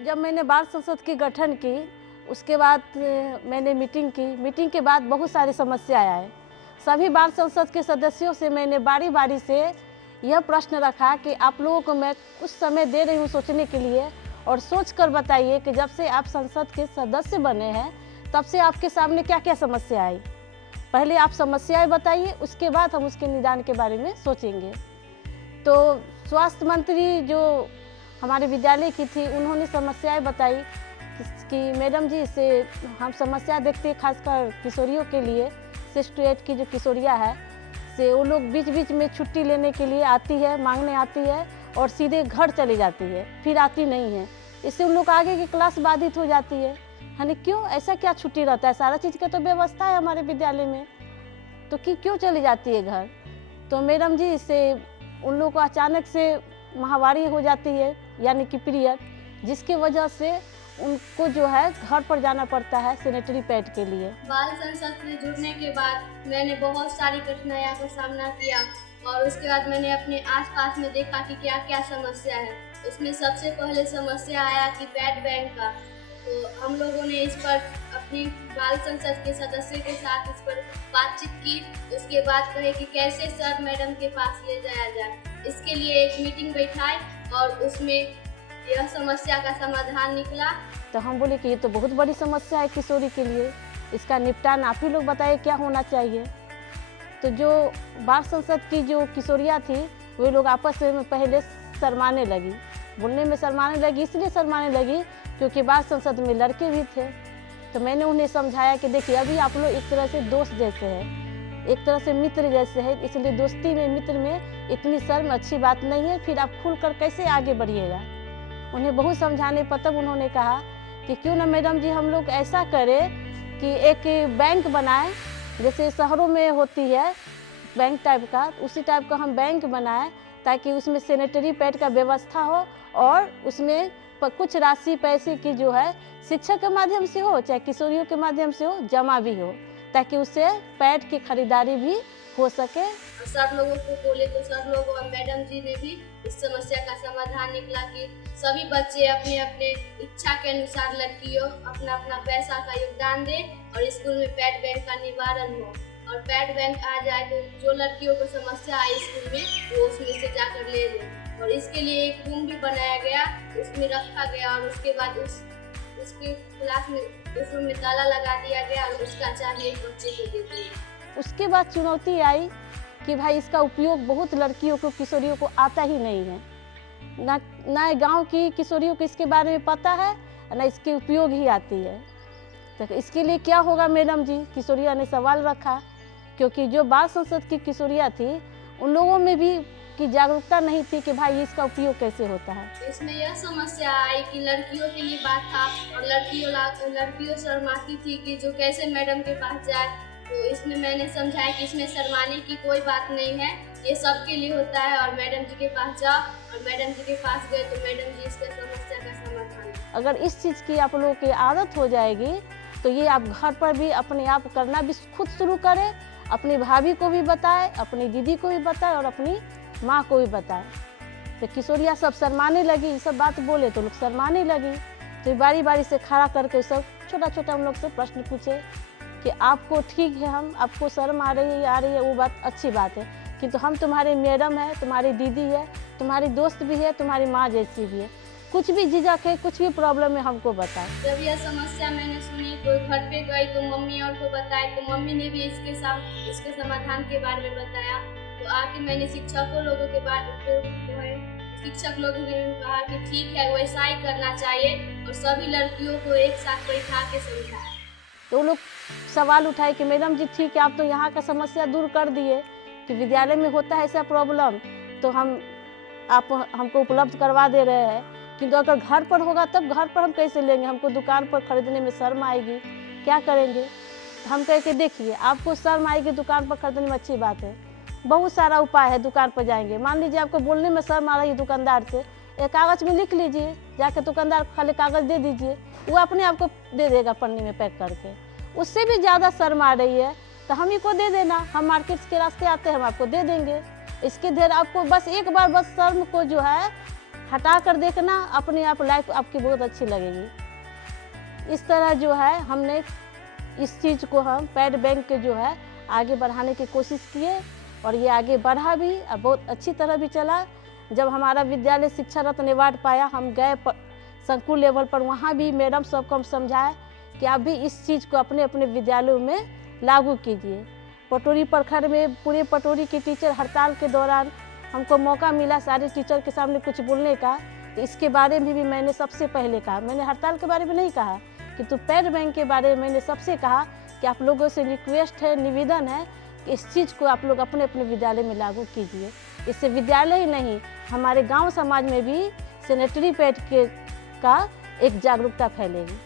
जब मैंने बाल संसद की गठन की, उसके बाद मैंने मीटिंग के बाद बहुत सारी समस्याएं आए। सभी बाल संसद के सदस्यों से मैंने बारी बारी से यह प्रश्न रखा कि आप लोगों को मैं कुछ समय दे रही हूँ सोचने के लिए, और सोच कर बताइए कि जब से आप संसद के सदस्य बने हैं तब से आपके सामने क्या क्या समस्या आई। पहले आप समस्याएं बताइए, उसके बाद हम उसके निदान के बारे में सोचेंगे। तो स्वास्थ्य मंत्री जो हमारे विद्यालय की थी, उन्होंने समस्याएं बताई कि मैडम जी से हम समस्या देखते हैं, खासकर किशोरियों के लिए 6 to 8 की जो किशोरियाँ है से वो लोग बीच बीच में छुट्टी लेने के लिए आती है, मांगने आती है और सीधे घर चली जाती है, फिर आती नहीं है। इससे उन लोग आगे की क्लास बाधित हो जाती है। यानी क्यों, ऐसा क्या छुट्टी रहता है? सारा चीज़ का तो व्यवस्था है हमारे विद्यालय में, तो क्यों चली जाती है घर? तो मैडम जी इससे उन लोगों को अचानक से माहवारी हो जाती है, यानी कि पीरियड, जिसकी वजह से उनको जो है घर पर जाना पड़ता है सैनिटरी पैड के लिए। बाल संसद में जुड़ने के बाद मैंने बहुत सारी कठिनाइयों का सामना किया और उसके बाद मैंने अपने आसपास में देखा कि क्या क्या समस्या है। उसमें सबसे पहले समस्या आया कि पैड बैंक का। तो हम लोगों ने इस पर अपनी बाल संसद के सदस्य के साथ इस पर बातचीत की। उसके बाद कहे कि कैसे सर मैडम के पास ले जाया जाए। इसके लिए एक मीटिंग बैठाई और उसमें यह समस्या का समाधान निकला। तो हम बोले कि ये तो बहुत बड़ी समस्या है किशोरी के लिए, इसका निपटान आप ही लोग बताइए क्या होना चाहिए। तो जो बाल संसद की जो किशोरियाँ थी, वे लोग आपस में पहले शर्माने लगी, बोलने में शर्माने लगी। इसलिए शर्माने लगी क्योंकि बाल संसद में लड़के भी थे। तो मैंने उन्हें समझाया कि देखिए, अभी आप लोग एक तरह से दोस्त जैसे हैं, एक तरह से मित्र जैसे हैं, इसलिए दोस्ती में, मित्र में इतनी शर्म अच्छी बात नहीं है। फिर आप खुलकर कैसे आगे बढ़िएगा। उन्हें बहुत समझाने पर तब उन्होंने कहा कि क्यों ना मैडम जी हम लोग ऐसा करें कि एक बैंक बनाएं, जैसे शहरों में होती है बैंक टाइप का, उसी टाइप का हम बैंक बनाएं, ताकि उसमें सैनिटरी पैड का व्यवस्था हो और उसमें कुछ राशि पैसे की जो है शिक्षा के माध्यम से हो, चाहे किशोरियों के माध्यम से हो, जमा भी हो, ताकि उससे पैड की खरीदारी भी हो सके। सब लोगों को बोले तो सब लोग और मैडम जी ने भी इस समस्या का समाधान निकला कि सभी बच्चे अपने अपने इच्छा के अनुसार लड़कियों अपना अपना पैसा का योगदान दें और स्कूल में पैड बैंक का निवारण हो। और पैड बैंक आ जाए तो जो लड़कियों को समस्या आई स्कूल में, वो उसमें से जाकर ले लें। और इसके लिए एक रूम भी बनाया गया, उसमें रखा गया और उसके बाद उसके क्लास में उस रूम में ताला लगा दिया गया और उसका चाबी एक बच्चे को दे दिया। उसके बाद चुनौती आई कि भाई इसका उपयोग बहुत लड़कियों को, किशोरियों को आता ही नहीं है। ना गांव की किशोरियों को इसके बारे में पता है, ना इसके उपयोग ही आती है। तो इसके लिए क्या होगा मैडम जी, किशोरिया ने सवाल रखा, क्योंकि जो बाल संसद की किशोरियाँ थी, उन लोगों में भी की जागरूकता नहीं थी कि भाई इसका उपयोग कैसे होता है। इसमें यह समस्या आई कि लड़कियों के लिए बात था और लड़कियों शर्माती थी कि जो कैसे मैडम के पास जाए। तो इसमें मैंने समझाया कि इसमें शर्माने की कोई बात नहीं है, ये सबके लिए होता है। और मैडम जी के पास जाओ, और मैडम जी के पास गए तो मैडम जी इसका समस्या का समाधान। अगर इस चीज़ की आप लोगों की आदत हो जाएगी तो ये आप घर पर भी अपने आप करना भी खुद शुरू करें, अपनी भाभी को भी बताएं, अपनी दीदी को भी बताएं और अपनी माँ को भी बताएं। तो किशोरियाँ सब शर्माने लगी, ये सब बात बोले तो लोग शर्माने लगी। तो बारी बारी से खड़ा करके सब छोटा छोटा हम लोग से प्रश्न पूछे कि आपको ठीक है, हम आपको शर्म आ रही है, वो बात अच्छी बात है, किंतु हम तुम्हारे मैडम है, तुम्हारी दीदी है, तुम्हारी दोस्त भी है, तुम्हारी माँ जैसी भी है, कुछ भी झिझक है, कुछ भी प्रॉब्लम है, हमको बताएं। जब यह समस्या मैंने सुनी तो घर पे गई तो मम्मी और को बताया, तो मम्मी ने भी इसके समाधान के बारे में बताया। तो आके मैंने शिक्षकों लोगों के शिक्षक लोगों ने कहा कि ठीक है, वैसा ही करना चाहिए और सभी लड़कियों को एक साथ बैठा के समझाया। तो वो लोग सवाल उठाए कि मैडम जी ठीक है, आप तो यहाँ का समस्या दूर कर दिए कि विद्यालय में होता है ऐसा प्रॉब्लम, तो आप हमको उपलब्ध करवा दे रहे हैं, किंतु अगर घर पर होगा तब घर पर हम कैसे लेंगे, हमको दुकान पर खरीदने में शर्म आएगी, क्या करेंगे। हम कह के देखिए, आपको शर्म आएगी दुकान पर खरीदने में, अच्छी बात है, बहुत सारा उपाय है। दुकान पर जाएंगे, मान लीजिए आपको बोलने में शर्म आ रही है दुकानदार से, एक कागज़ में लिख लीजिए, जाके दुकानदार को खाली कागज़ दे दीजिए, वो अपने आपको दे देगा पन्नी में पैक करके। उससे भी ज़्यादा शर्म आ रही है तो हम ही को दे देना, हम मार्केट के रास्ते आते हैं, हम आपको दे देंगे। इसके देर आपको बस एक बार बस शर्म को जो है हटा कर देखना, अपने आप लाइफ आपकी बहुत अच्छी लगेगी। इस तरह जो है हमने इस चीज़ को हम पैड बैंक के जो है आगे बढ़ाने की कोशिश किए और ये आगे बढ़ा भी और बहुत अच्छी तरह भी चला। जब हमारा विद्यालय शिक्षा रत्न अवार्ड पाया, हम गए संकुल लेवल पर, वहाँ भी मैडम सबको हम समझाए कि आप भी इस चीज़ को अपने अपने विद्यालयों में लागू कीजिए। पटोरी प्रखंड में पूरे पटोरी के टीचर हड़ताल के दौरान हमको मौका मिला सारे टीचर के सामने कुछ बोलने का, तो इसके बारे में भी मैंने सबसे पहले कहा। मैंने हड़ताल के बारे में नहीं कहा कि तो पैड बैंक के बारे में मैंने सबसे कहा कि आप लोगों से रिक्वेस्ट है, निवेदन है कि इस चीज़ को आप लोग अपने अपने विद्यालय में लागू कीजिए। इससे विद्यालय ही नहीं, हमारे गांव समाज में भी सैनिटरी पैड का एक जागरूकता फैलेगी।